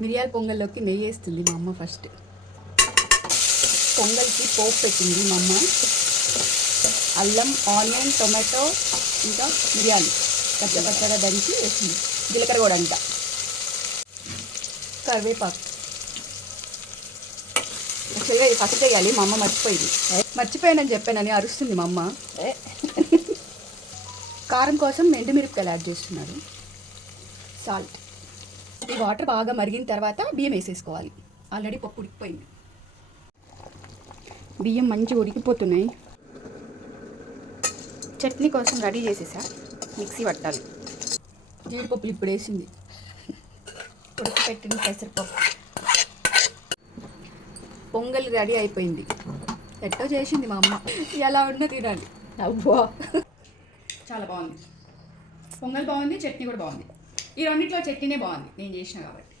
మిరియాల పొంగల్లోకి నెయ్యి వేస్తుంది మా అమ్మ. ఫస్ట్ పొంగల్కి పోపు పెట్టింది మా అమ్మ. అల్లం, ఆనియన్, టొమాటో, ఇంకా మిరియాలు పచ్చగా దంచి వేసింది. జీలకర్ర కూడా అంట, కరివేపాకు. యాక్చువల్గా ఇది ఫస్ట్ వేయాలి, మా అమ్మ మర్చిపోయింది. మర్చిపోయానని చెప్పానని అరుస్తుంది మా అమ్మ. కారం కోసం ఎండుమిరపకాయలు యాడ్ చేస్తున్నారు. సాల్ట్. ఈ వాటర్ బాగా మరిగిన తర్వాత బియ్యం వేసేసుకోవాలి. ఆల్రెడీ పప్పు ఉడికిపోయింది. బియ్యం మంచిగా ఉడికిపోతున్నాయి. చట్నీ కోసం రెడీ చేసేసా, మిక్సీ పట్టాలి. జీడిపప్పులు ఇప్పుడు వేసింది, ఉడకపెట్టిన పెసరపప్పు. పొంగల్ రెడీ అయిపోయింది. ఎట్టో చేసింది మా అమ్మ, ఎలా ఉన్న తినాలి. అవ్వా, చాలా బాగుంది. పొంగల్ బాగుంది, చట్నీ కూడా బాగుంది. ఈ రెండిట్లో చట్నీనే బాగుంది నేను చేసిన కాబట్టి.